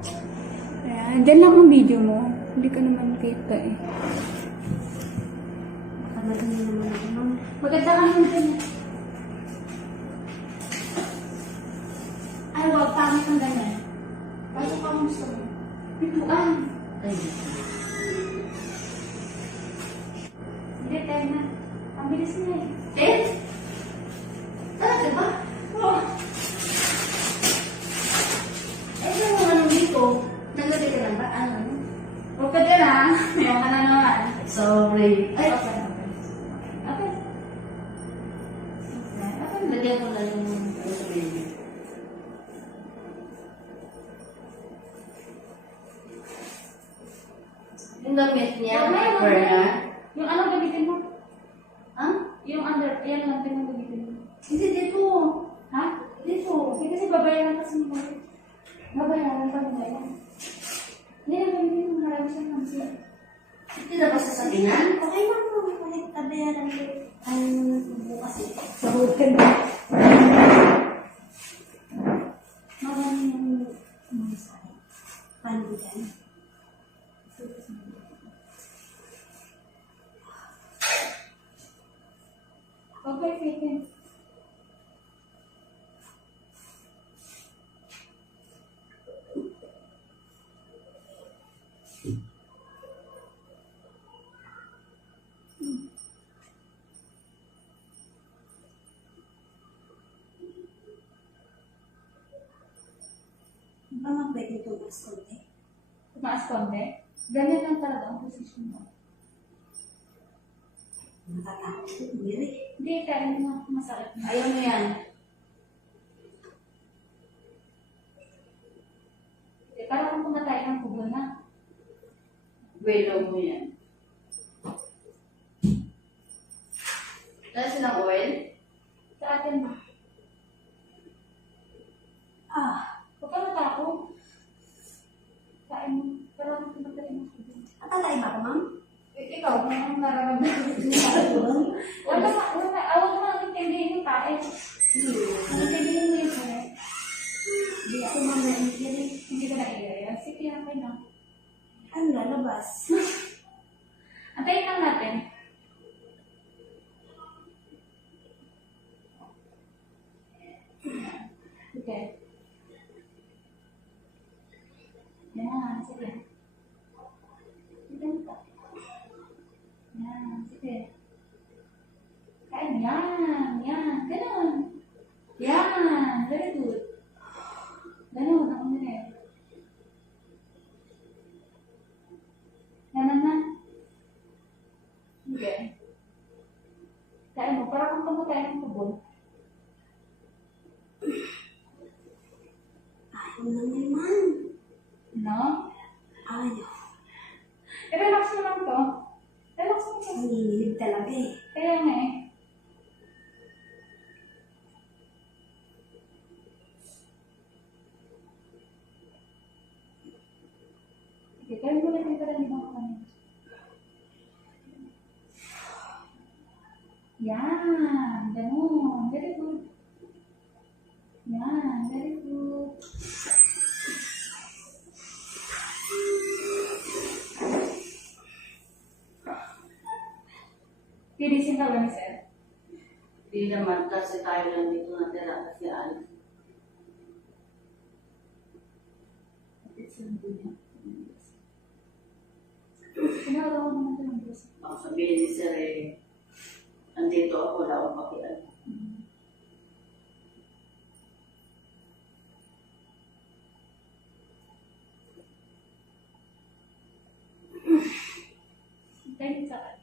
Ayan, dyan lang ang video mo. Hindi ka naman kita eh. Maganda naman. Maganda ka naman dyan. Ay, wag pangit ang ganyan. Pasok ka mo gusto mo. Pintuan. Ay, Hindi, tayo na. Ang bilis na eh. eh? Talaga ba? Oo. Eh, ano naman dito? Naglalagay ka lang ba? Ano? Huwag ka dyan ah. Ayaw ka na naman. Sorry. Ay, Okay. Okay. Okay. lagyan ko na yung ano sa baby. Yung damit niya, Wag na, wag cover na. na. Yung ano gamitin mo? Ha? Yung under, yan lang din ang gamitin mo. Hindi dito. Ha? Dito. Hindi kasi babayaran kasi mo. Babayaran pa mo yan. Hindi na gamitin mo. Marami siyang nansi. Hindi na ba sasabihan? Okay lang mo. Ulit babayaran ko. Ang bukas eh. Sa hotel. Marami yung mga sa'yo. Paano yan? Okay, Peyton. Baka pwede tumas konti. Tumaas konti. Ganyan lang talaga ang position mo. Natatakot ko. Hindi. Hindi, kaya mo masakit na. Ayaw mo yan. Para kung pumatay ng kubo na. Welo mo yan. Dala silang oil? Sa atin ba? Huwag ka matakot. Kain mo. Para kung pumatay ng kubo. Atalay ba ako, ma'am? Ikaw, kung anong nararamdaman. Wala ka, awag mo ang intindihin yung kain. Ang intindihin mo yung kain. Hindi ako, ma'am, naintindihan. Hindi ka na-iaya. Sige, okay na. Ano lalabas? Antayin lang natin. Okay. Yan, sige. Yan, sige. Kain, yan, ganun. Yan, very good. Ganun, ako nila eh. Ganun na. Okay. Kain mo, para kung pumatay ng kubon. Ayaw naman, ma'am. No? Ayaw. I-relax mo lang to. Relax mo lang. Nanginginig talaga eh. Kaya nga eh. Okay, gawin mo lang yung parang ibang kanin. Yan, ganun. Very good. Yan, very good. Tinisin ka ba ni Sir? Hindi naman kasi tayo lang dito natira kasi ano. Pinagawa mo naman ito ng Diyos. Ang sabihin ni Sir eh, andito ako, wala akong pakialam. Dahil sa akin.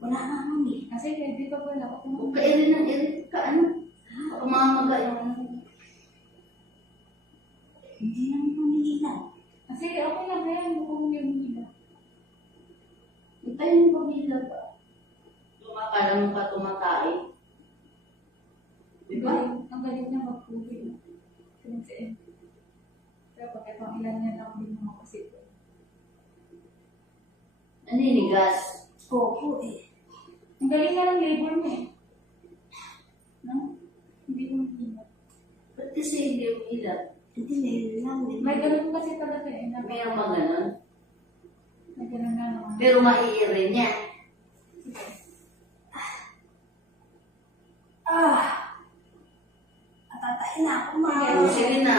Wala na, ma'am eh. Kasi hindi pa wala ako Kung kailan ng irit ka, ano? Ako mamamaga yung ano. Hindi naman humihilaw. Kasi okay lang kaya hindi ko humihingi. Hintayin mo pamilya pa. Tumakala mo pa tumatay. Di ba? Ang galing niya mag-movie. Kasi pero pag itong ilan niya lang din mga kasito. Naninigas. Opo eh. Ang galing nga ng labor niya eh. No? Hindi ko mahinap. Ba't kasi hindi yung ilat? Hindi, ngayon lang. May ganun kasi talaga mayroong mga ganun. Nagkaroon na naman. Pero maiirin niya. Natatay na ako, ma. O, sige na.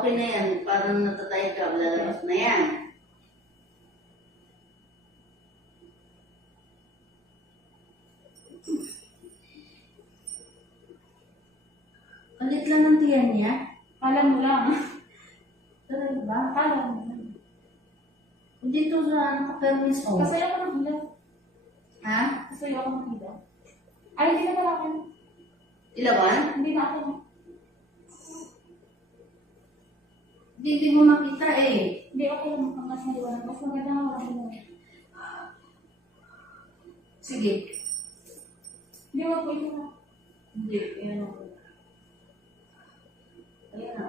Okay na yan. Parang natatay ka. Lalabas na yan. Alit lang ng tiyan niya. Kala mo lang. Talaga ba? Kala mo lang. Dito sa naka-permis o. Kasi ako ng ilaw. Ha? Kasi ako ng ilaw. Ay, hindi na pala ako. Ilawan? Hindi na ako. Hindi mo makita eh. Hindi ako lang ang mas maliwanag. Mas maganda nga wala ko. Sige. Hindi mo po ito na. Hindi. Ayan o. Ayan o.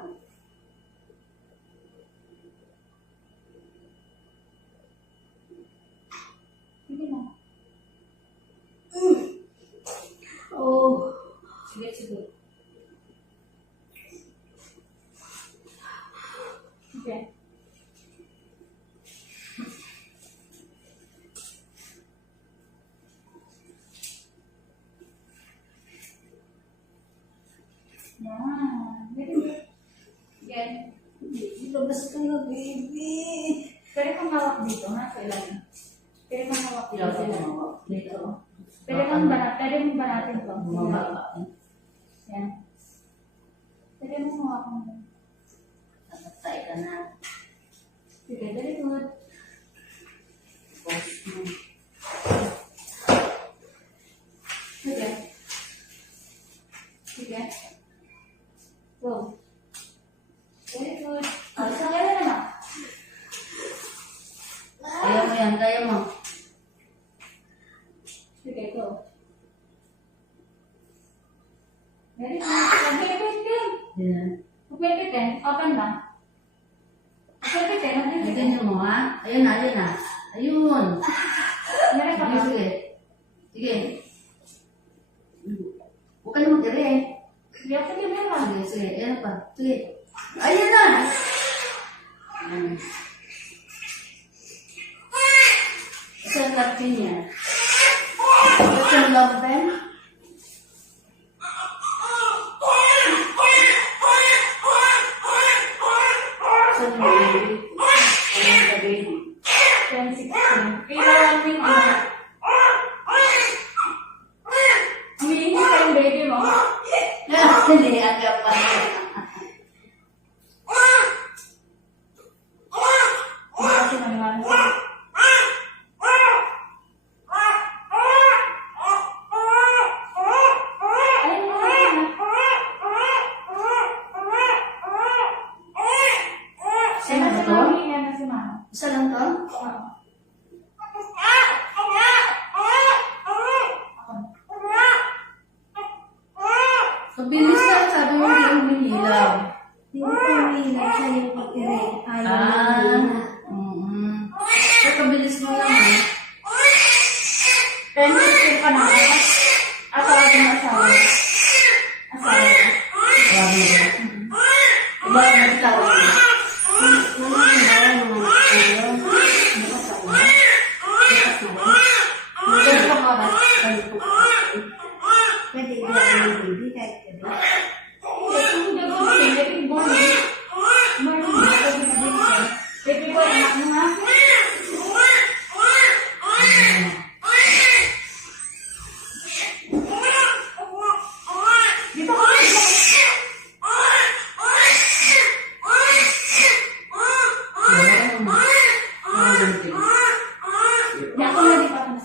Hindi na. Oh. Sige, sige. Okay. Yan. Very good. Yan. Labas ka na, baby. Pwede kang hawak dito, ha? Sa ilalim. Pwede kang hawak dito. Ilaw sa sa ilalim. mga. Dito o. Pwede kang banatin to. Bumaba. Yan. Pwede mo hawakan mo. Natatay ka na. Sige, very good. Post mo. Sige. Sige. Go. Very good. Isang kaya na. Kaya mo yan. Kaya mo. Sige, go. Very good. Mag-repeat. Yan. Mag-repeat. Open lang. Mag-repeat. Mag-repeat. Tingnan mo ha. Ayun na. Ayun na. Ayun. Meron ka Sige, ba? sige. Sige. Huwag ka na mag-ire. Hindi ako sige meron. Sige, sige. Ayan pa. Sige. Ayun na. Ayan. Ito ang karpin niya. Ito ang love pen. Ito ang baby. Ayan ka baby. 2016. Kailangan mo yung ano. Humihingi ka yung baby mo. Hindi, agad pa. Hindi kasi maniwala sa ayun mo Sino ba to? yan na si mama. Isa lang to? Oo. Mabilis lang, sabi mo hindi ang binilaw. Hindi ko pumila siya yung pag-ire. Ayaw na. So, kabilis mo lang eh. 10-15 ka na. At tawagin mo asawa. Asawa. Grabe mo. Iba ang tawag mo. Ganun ka mo ba? Pwede i-grab yung baby kahit gabi. Hindi ko hindi ko baby boy, anak mo nga. Dito ka. Di ako na di pa na.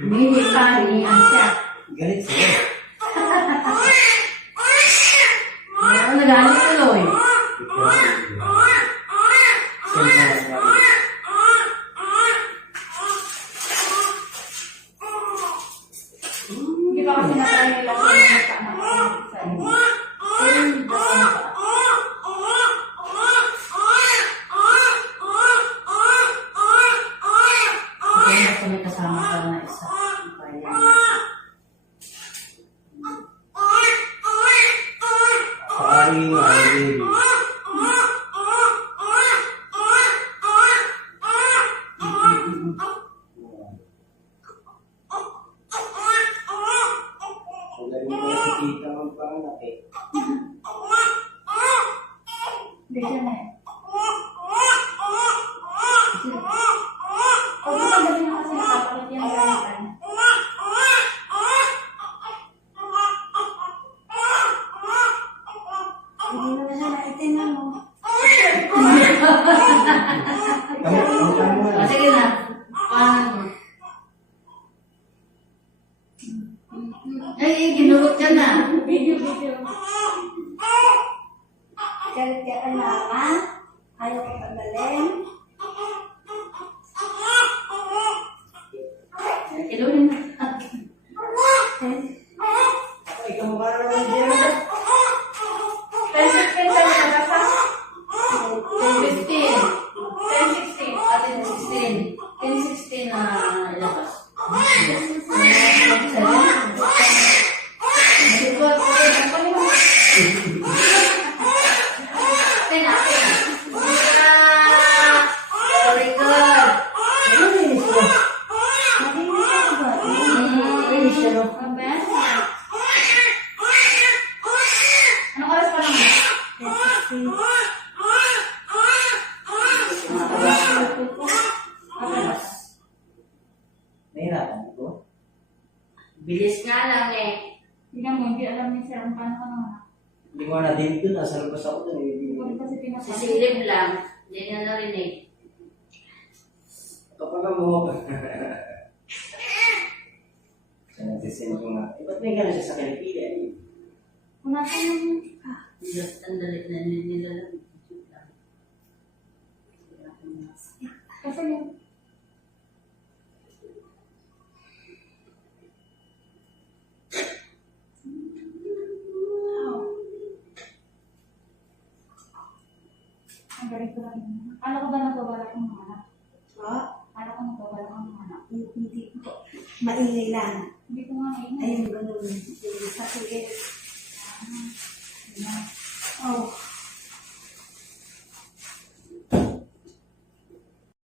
Hindi pa ni Ansya. Galit sila. Oo, nagalit tuloy. Hindi pa kasi natry nila sa mga anak ko sa inyo. Kaya basta may kasama ka na isa. Kaya. lagi nga, baby. Magaling mo na si tita magpanganak eh. Hindi siya na eh. O, ito gabi na kasi nakapalit yung gamitan. Hindi mo na siya naitin mo. Kamutan mo O, na. sige na. Paano mo? Ay, ginulot ka na. Video. Galit ka alaman. Ayaw ko pagaling. Kilulin na. Ay, kamukha naman dyan. Pencil na nabasa? 10-15. 10-16. Ate na 16. 10-16 na ilabas. Siguro, very good. Malinis ka ba? Finish na, no? Ang best? Anong oras pa lang? Nahirapan ko. Bilis nga lang eh. Tingnan mo, hindi alam niya siya kung paano ka naman. Hindi ko na din doon. Nasa labas ako doon. Hindi ko rin kasi pinasabi. Sisilip lang. Hindi na narinig. Kapag mo. Siya nagsisin ko nga. Eh, ba't may gano'n siya sa Pilipina? Kung nasa yung... Just ang dalit na nilalang. Kasi yung... Ang galing ko lang yun. Ano ko ba nagbabalak ng mga anak? Oh, Ano ko nagbabalak ng mga anak? hindi ko. Maingay lang. Hindi ko nga ngayon. Ayun, ganun. Sa sige. Oh,